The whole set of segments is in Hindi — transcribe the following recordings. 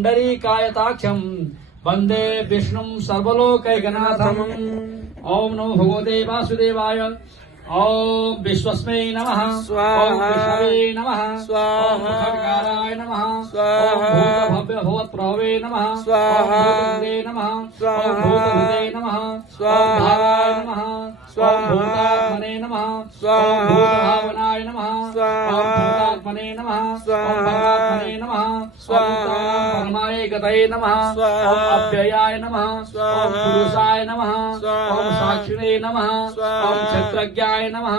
पुण्डरीकायताक्षं वंदे विष्णुं सर्वलोकैकनाथम्। ओम नमो भगवते वासुदेवाय। ओम विश्वस्मै नमः। ओम विष्णवे नमः। ओम खड्गाराय नमः। ओम भूतभव्य भवत्प्रभवे नमः। ओम भूतभृते नमः। ओम भूतभृते नमः। ओम भावाय नमः। ओम भूतात्मने नमः। ओम भूतभावनाय नमः। ओम भूतात्मने नमः। ओम परमात्मने नमः। ओम परमाय गतये नमः। ओम अव्ययाय नमः। ओम पुरुषाय नमः। ओम साक्षिणे नमः। ओम क्षत्रज्ञाय नमः।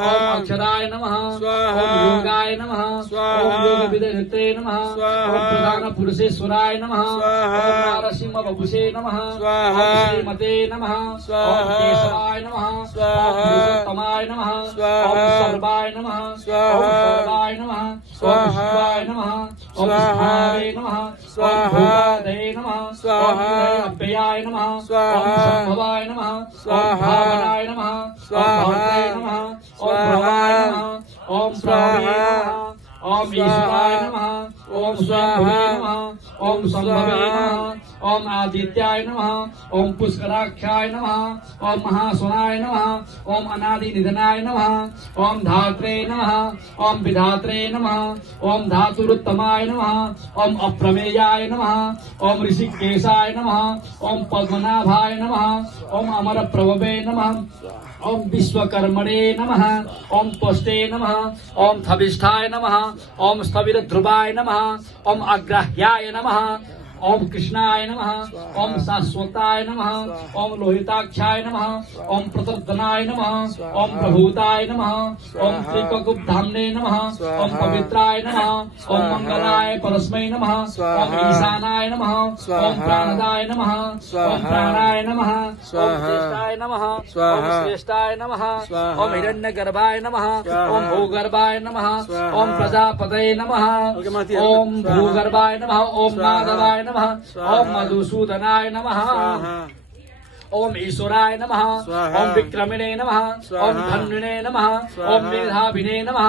ओम अक्षराय नमः। ओम योगाय नमः। ओम योग विदधते नमः। ओम प्रधान पुरुषेश्वराय नमः। ओम नारसिंह बभुषे नमः। ओम श्रीमते नमः। ओम केशवाय नमः। ओम पुरुषोत्तमाय नमः। ओम सर्वाय नमः। ओम सर्वाय नमः। ओम शिवाय नमः। ओम शिवाय नमः। ओम भूतादये नमः। ओम अव्ययाय नमः। ओम संभवाय नमः। ओम भावनाय नमः। ओम भद्रे नमः। ओम भवाय नमः। ओम प्रभवे नमः। ओम ईश्वराय नमः। ओम स्वयंभुवे नमः। ओम संभवे नमः। ओम आदित्याय नमः। ओम पुष्कराख्याय नमः। ओम महासुनाय नमः। ओम अनादि निधनाय नमः। ओम धात्रे नमः। ओम विधात्रे नमः। ओम धातुरुत्तमाय नमः। ओम अप्रमेयाय नमः। ओम ऋषिकेशाय नमः। ओम पद्मनाभाय नमः। ओम अमर प्रभवे नमः। ओम विश्वकर्मणे नमः। ओम त्वष्टे नमः। ओम थविष्ठाय नमः। ओम स्थविर ध्रुवाय नमः। ओम अग्राह्याय नमः। ओम कृष्णाय नमः। ओम शाश्वताय नमः। ओम लोहिताक्षाय नमः। ओम प्रतर्दनाय नमः। ओम प्रभूताय नमः। ओम त्रिककुब्धाम्ने नमः। ओम पवित्राय नमः। ओम मंगलाय परस्मै नमः। ओम ईशानाय नमः। ओम प्राणदाय नमः। ओम प्राणाय नमः। ओम श्रेष्ठाय नमः। ओम श्रेष्ठाय नमः। ओम हिरण्यगर्भाय नमः। ओम भूगर्भाय नमः। ओम प्रजापतये नमः। ओम भूगर्भाय नमः। ओम माधवाय नमः। ओम मधुसूदनाय नमः। ओम ईश्वराय नमः। ओम विक्रमिणे नमः। ओम धन्विणे नमः। ओम मेधाभिने नमः।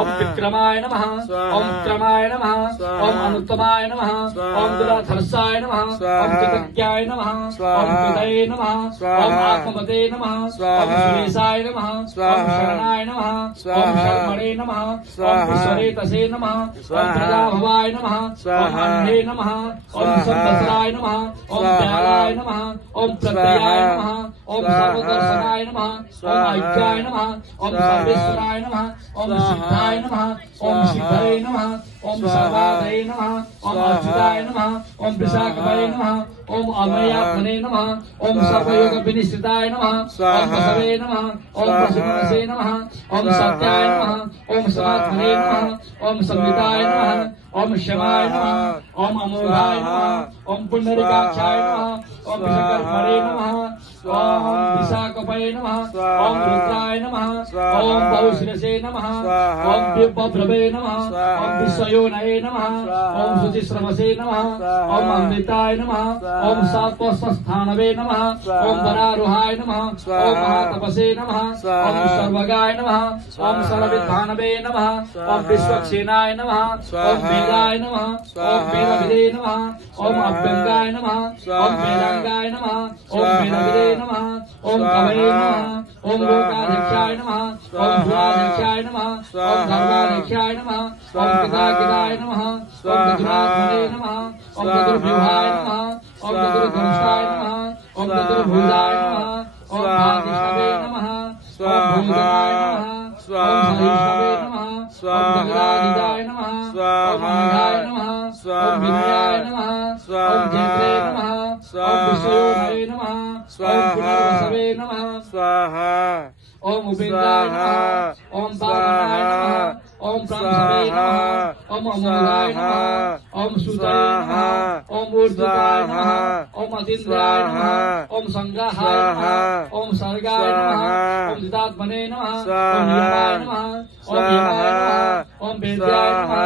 ओम विक्रमाय नमः। ओम क्रमाय नमः। ओम अनुत्तमाय नमः। ओम दुराधर्षाय नमः। ओम कृतज्ञाय नमः। ओम कृतये नमः। ओम आत्मवते नमः। ओम सुरेशाय नमः। ओम शरणाय नमः। ओम शर्मणे नमः। ओम विश्वरेतसे नमः। ओम प्रजाभवाय नमः। ओम अन्धे नमः। ओम संवत्सराय नमः। ओम व्यालाय नमः। ओम प्रत्ययाय नमः। ओम सर्वदर्शनाय नमः। ओम ऐक्याय नमः। ओम सर्वेश्वराय नमः। ओम सिद्धाय नमः। ओम सिद्धये नमः। ओम सर्वादये नमः। ओम अच्युताय नमः। ओम विशाखभये नमः। ओम अमयात्मने नमः। ओम सर्वयोग विनिश्चिताय नमः। ओम बसवे नमः। ओम पशुमनसे नमः। ओम सत्याय नमः। ओम समात्मने नमः। ओम संविताय नमः। ओम क्षमाय नमः। ओम अमोघाय नमः। ओम पुंडरीकाक्षाय नमः। ओम विश्वकर्मणे नमः। ओम विशाखपये नमः। ओम रुद्राय नमः। ओम बहुशिरसे नमः। ओम दिव्यप्रभे नमः। ओम विश्वयोनये नमः। ओम शुचिश्रवसे नमः। ओम अमृताय नमः। ओम सात्वस्वस्थानवे नमः। ओम वरारोहाय नमः। ओम महातपसे नमः। ओम सर्वगाय नमः। ओम सर्वविद्भानवे नमः। ओम विश्वक्षेनाय नमः। ओम वेदाय नमः। ओम वेदविदे नमः। ओम अभ्यंगाय नमः। ओम वेदांगाय नमः। ओम वेदविदे नमः। ओम कवये नमः। ओम लोकाध्यक्षाय नमः। ओम भुवाध्यक्षाय नमः। ओम धर्माध्यक्षाय नमः। ओम पिताकिदाय नमः। ओम चतुरात्मने नमः। ओम चतुर्व्यूहाय नमः। ओम चतुर्धनुषाय नमः। ओम चतुर्भुजाय नमः। ओम भागीष्णवे नमः। ओम भोजनाय नमः। ओम सहिष्णवे नमः। ओम जगदादिदाय नमः। ओम अनघाय नमः। ओम विनयाय नमः। ओम जयत्रे नमः। ओम विश्वयोनये नमः। ओम पुनर्वसवे नमः। ओम उपेन्द्राय नमः। ओम पावनाय नमः। ओम प्रांसवे नमः। ओम अमोघाय नमः। ओम सुतये नमः। ओम ऊर्जिताय नमः। ओम अतीन्द्राय नमः। ओम संग्रहाय नमः। ओम सर्गाय नमः। ओम जितात्मने नमः। ओम यमाय नमः। ओम यमाय नमः। ओम वेद्याय नमः।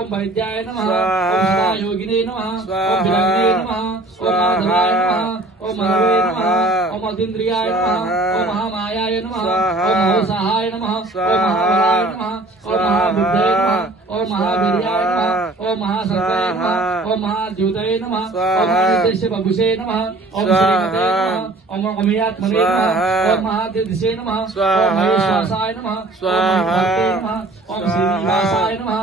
ओम वैद्याय नमः। ओम सदायोगिने नमः। ओम विलग्ने नमः। ओम माधवाय नमः। ओम मनवे नमः। ओम अतीन्द्रियाय नमः। ओम महामायाय नमः। ओम होसाहाय नमः। ओम महाबलाय नमः। ओम महाबुद्धये नमः। ओम महावीर्याय नमः ओम महासंताय नमः ओम महाद्युताय नमः ओम महानिदेश बभुषे नमः ओम श्रीमते नमः ओम अमियात्मने नमः ओम महादिशे नमः ओम महेश्वासाय नमः ओम महाभक्ते नमः ओम श्रीनिवासाय नमः